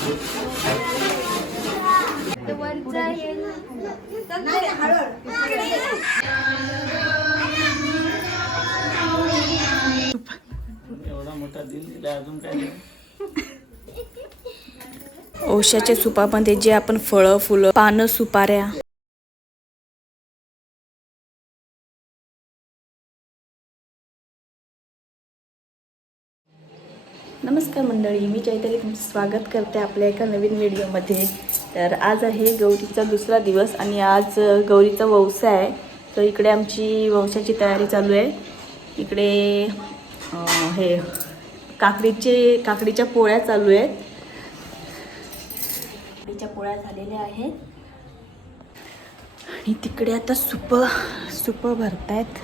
एवढा मोठा दिल दिला अजून काय. औषधाच्या सुपामध्ये जे आपण फळं फुलं पानं सुपाऱ्या नमस्कार मंडळी, मी चैताली तुमचं स्वागत करते आपल्या एका नवीन व्हिडिओमध्ये. तर आज आहे गौरीचा दुसरा दिवस आणि आज गौरीचा वौसा आहे. तर इकडे आमची वौसाची तयारी चालू आहे. इकडे हे काकडीच्या पोळ्या चालू आहेत. काकडीच्या पोळ्या झालेल्या आहेत आणि तिकडे आता सूप भरतायत.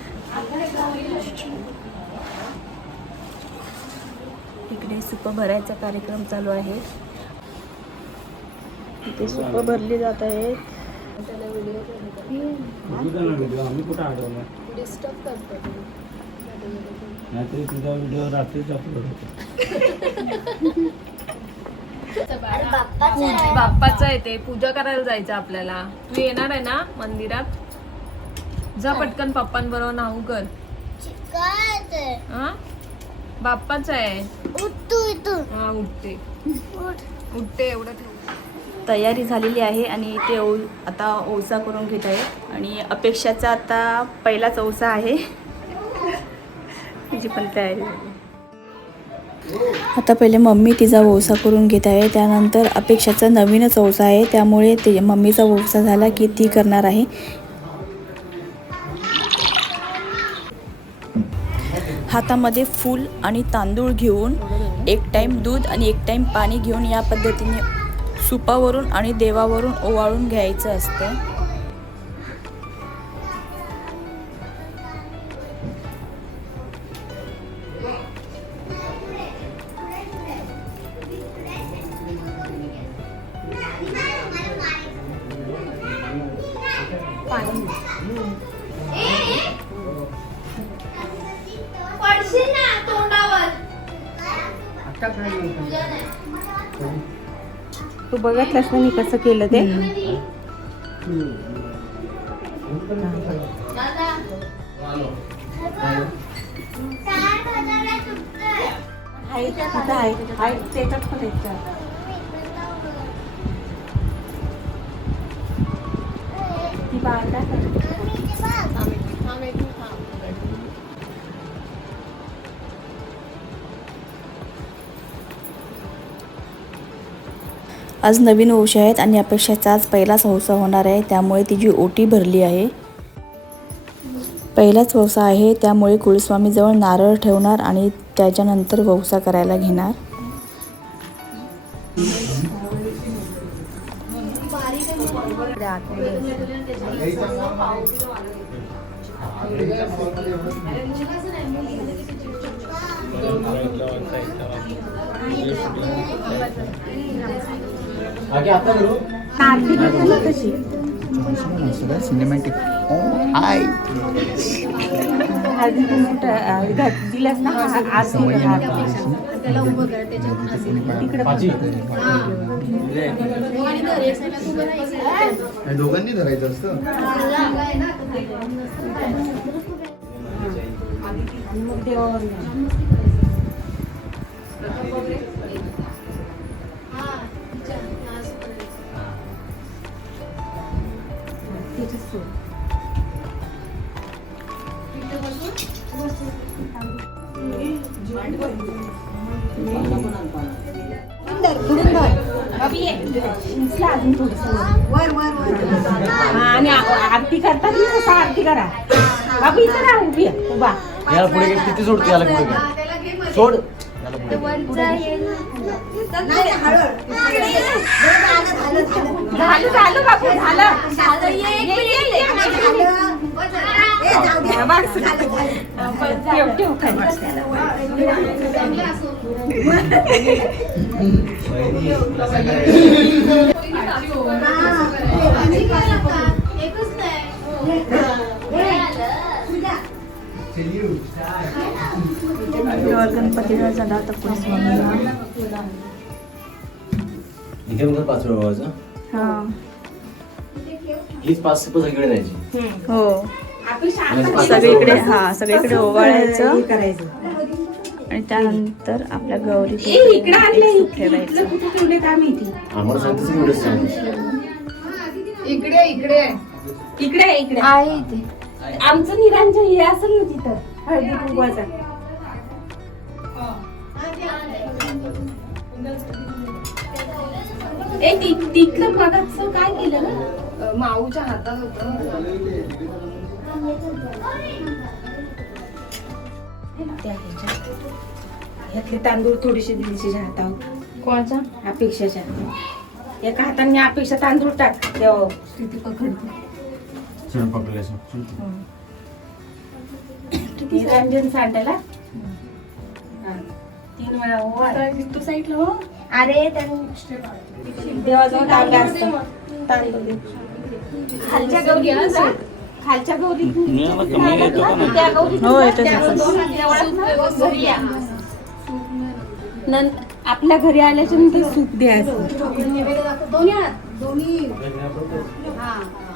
इकडे सूप भरायचा कार्यक्रम चालू आहे. इथे सूप भरली जात आहेत. आम्ही कुठं अडवलं नाहीतरी तुझा व्हिडिओ रात्रीच अपलोड होतो. बाप्पाचं आहे ते, पूजा करायला जायचं आपल्याला. तू येणार आहे ना मंदिरात? जा पटकन पप्पांबरोबर नाहू कर. बाप्पाच आहे. हा उठते एवढं. तयारी झालेली आहे आणि इथे आता ओसा करून घेत आहे. आणि अपेक्षाचा आता पहिलाच ओसा आहे. तिची पण तयारी झाली. आता पहिले मम्मी तिचा ओसा करून घेत आहे. त्यानंतर अपेक्षाचा नवीनच ओसा आहे, त्यामुळे ते मम्मीचा ओसा झाला की ती करणार आहे. हातामध्ये फूल आणि तांदूळ घेऊन एक टाइम दूध आणि एक टाइम पाणी घेऊन या पद्धतीने सुपावरून आणि देवावरून ओवाळून घ्यायचं असतं. तू बघितलंस ना मी कसं केलं ते. त्याच्यात पण ती बाळा आज नवीन ओशा आहेत आणि अपेक्षाचा आज पहिलाच वौसा होणार आहे, त्यामुळे तिची ओटी भरली आहे. पहिलाच वौसा आहे, त्यामुळे कुलस्वामीजवळ नारळ ठेवणार आणि त्याच्यानंतर वौसा करायला घेणार. सिनेमॅटिक हाय दिलास ना दोघांनी धरायचं असतं. आणि आरती करतात ना, आरती करा. बाबू इथं राहा उभी उभा. याला पुढे किती सोडते, याला पुढे सोड. झालं बापू झालं. गणपतीला झाला तर पुढे स्वामीला इथे म्हणजे 5 वेळाचं हा हीच 5 सिप सगळीकडे द्यायची. हो आपण सगळीकडे हा सगळीकडे ओवाळायचं हे करायचं. आणि त्यानंतर आपल्या गौरी इकडे आणले सूप ठेवायचं. कुठे ठेवले काय माहिती. आम्हाला सांगतेच एवढंच सांगते. इकडे इकडे आहे इथे. आमचं निरांजन हे असेल ना तिथं हळदी कुंकवाचा. तिथलं मगाचं काय केलं ना माऊच्या हातात होतं. त्या ह्याच्यात. ह्यातले तांदूळ थोडेसे दिवशीच्या हातावर कोणाचा? अपेक्षाच्या एका हाताने अपेक्षा तांदूळ टाक तेव्हा स्थिती पकडते. चल पकडले असं. निरांजन सांडायला 3 वेळा ओवाळ. तू साईडला हो. अरे देवाजवळ तांबे असतं तांदूळ दे. खालच्या गौरी खालच्या गौरी त्या गौरी हो, येतो, आपल्या घरी आल्याच्या नंतर सूप द्यायचं.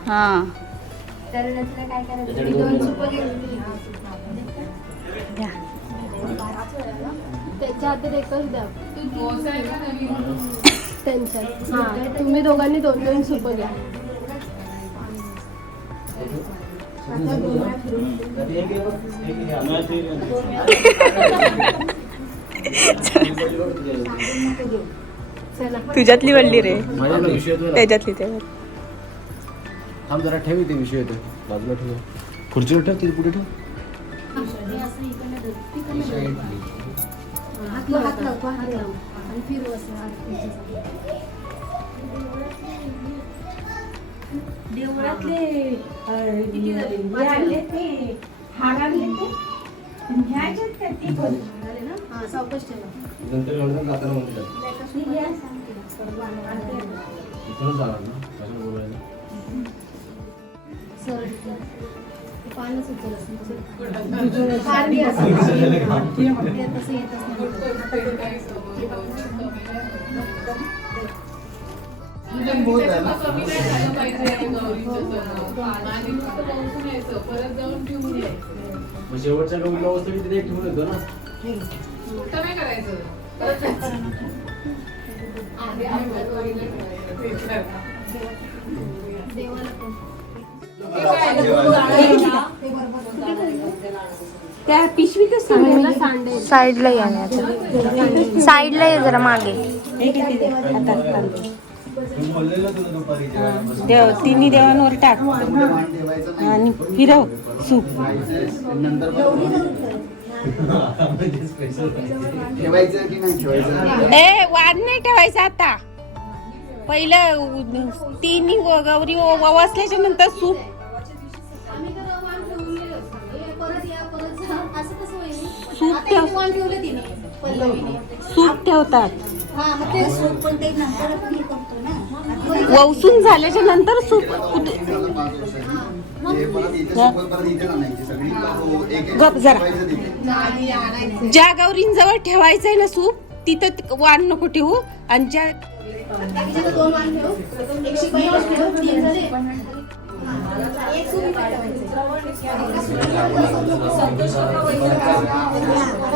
हा त्याच्या हातात एकच द्या त्यांच्या. हा तुम्ही दोघांनी 2-2 सूप घ्या. तुझ्यातली वडली रे माझ्याकडे विषय येतो ना. त्याच्यातली ते थांब जरा ठेव इथे विषय येतो. बाजूला ठेव. खुर्चीवर ठेव तिथे पुढे ठेव. हात लाव आणि फिरव असं. देवळातले हे आणले ते हार आणले ते न्यायचे ते पण हा सावकाश ठेवा. नंतर एवढं जाताना म्हणतात इथूनच जाणार ना कशाला बोलायला. सरळ ठेवा. ते पानं सुचलं असं. फार घे असं. ते तसं येतच नाही. मग शेवटच्या गौरीला वस्तू तिथे ठेवून येतो ना. देवाला पण. त्या पिशवी कसं मला सांडे. साईडला या ना आता. साईडला ये जरा मागे. हे किती दे हातात तांदूळ. देव तिन्ही देवांवर टाक आणि फिरव सूप. ठेवायचं की नाही ठेवायचं? ए वाद नाही ठेवायचा आता. पहिलं तिन्ही गौरी वसल्याच्या नंतर सूप आम्ही तर वाण ठेवून गेलो. परत या परत जा असं कसं होईल? सूप आता ठेव. इथे वाण ठेवलं तिने पल्लवीने. सूप ठेवतात. हा मग ते सूप पण ते नंतर आपण हे करतो ना. वसून झाल्याच्या नंतर सूप कुठे- त्याला 5 वर्ष आहे. हे परत इथे सोबत परत इथे आणायची सगळी. हो, एक गप जरा. ठेवायचं तिथे. ज्या गौरींजवळ ठेवायचंय ना सूप तिथं वाण नको ठेवू. आणि ज्या बाकीचे 2 वाण ठेव. 125 ठेव. 3 झाले. एक सूप इथे ठेवायचं.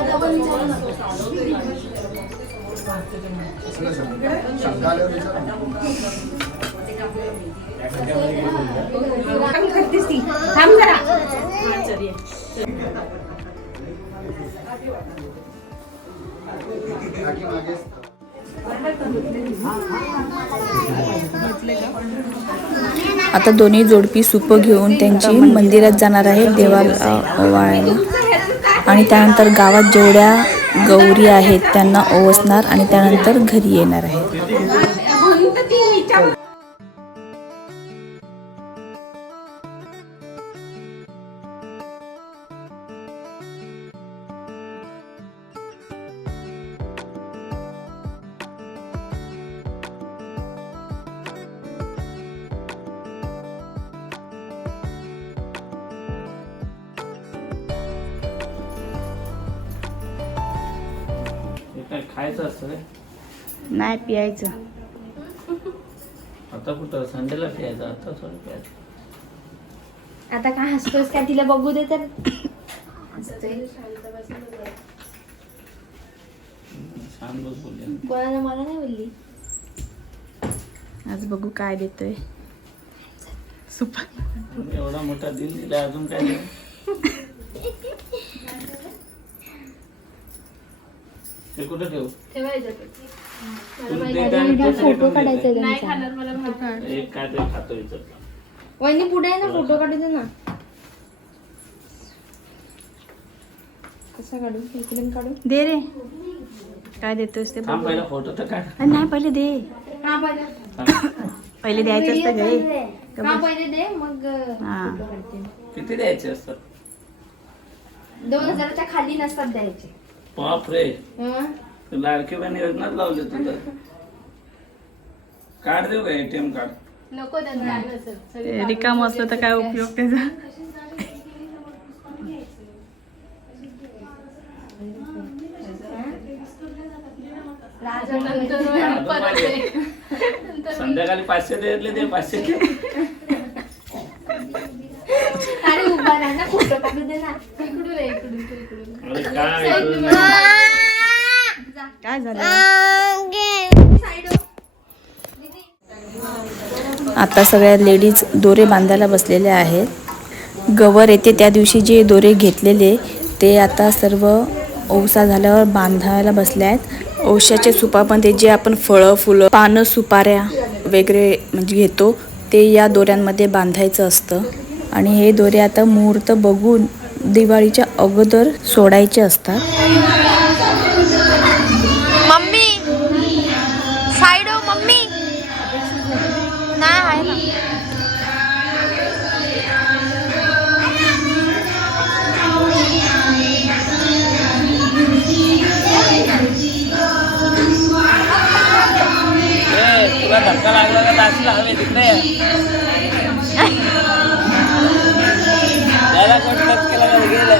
डबल विचारू नको. सगळं शब्द आल्यावर विचारा. काय करतेस ती? थांब जरा. काकी मागे आता दोन्ही जोडपी सूप घेऊन त्यांची मंदिरात जाणार आहेत देवाला ओवाळायला. आणि त्यानंतर गावात जेवढ्या गौरी आहेत त्यांना ओवसणार आणि त्यानंतर घरी येणार आहेत. म्हणून तर ती विचार. हे काय खायचं असतं रे. नाही पियायचं. आता कुठं संडेला प्यायचं, आता थोडं प्यायचं. आता काय हसतोस काय? तिला बघू दे तर. छान बस बोलले. कोणाला? मला नाही बोलली. आज बघू काय देतोय. सुपर. एवढा मोठा दिल दिला, अजून काय नाही. ते कुठं ठेवू? फोटो काढायचा एक काय तरी खातो विचार. वहिनी पुढे आहे ना, फोटो काढू दे ना. कसा काढू? इकडून काढू. दे रे. काय देतोयस ते थांब, बघू. पहिला फोटो तर काढ. अरे नाही, पहिले दे. हा बघा. पहिले द्यायचं असतं घरी. हा पहिले दे, मग हा. फोटो काढते. किती द्यायचे असतात? 2000च्या खाली नसतात द्यायचे. बापरे, हं? लाडकी बहीण योजनाच लावली तुझं. कार्ड देऊ का ATM कार्ड? नको त्यांना नसेल. ते रिकाम असलं तर काय उपयोग त्याचा. संध्याकाळी 500 द्यायला दे, 500. अरे उभा राहा ना, फोटो काढू दे ना. अरे काय काय झालं? आता सगळ्या लेडीज दोरे बांधायला बसलेल्या आहेत. गवर येते त्या दिवशी जे दोरे घेतलेले ते आता सर्व औसा झाल्यावर बांधायला बसले आहेत. औशाच्या सुपामध्ये जे आपण फळं, फुलं, पानं, सुपाऱ्या वगैरे म्हणजे घेतो ते या दोऱ्यांमध्ये बांधायचं असतं. आणि हे दोरे आता मुहूर्त बघून दिवाळीच्या अगोदर सोडायचे असतात. मम्मी साईड हो. मम्मी नाही आहे ना. तुला धक्का लागला का? दाखला हवे तिकडे. त्याला कोण टच केला का? गेलं.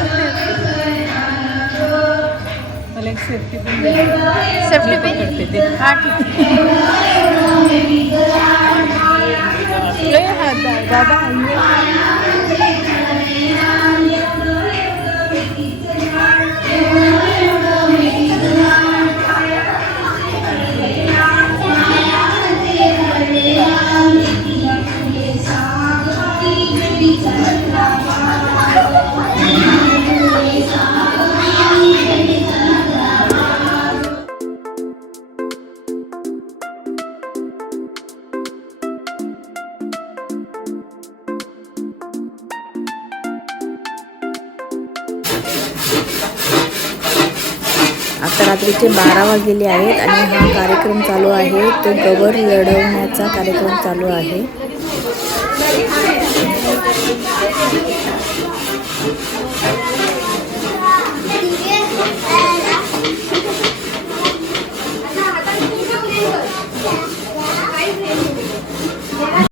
Safety pin. हा ठीक आता रात्रीचे 12 वाजलेले आहेत आणि हा कार्यक्रम चालू आहे. तो गवर लढवण्याचा कार्यक्रम चालू आहे.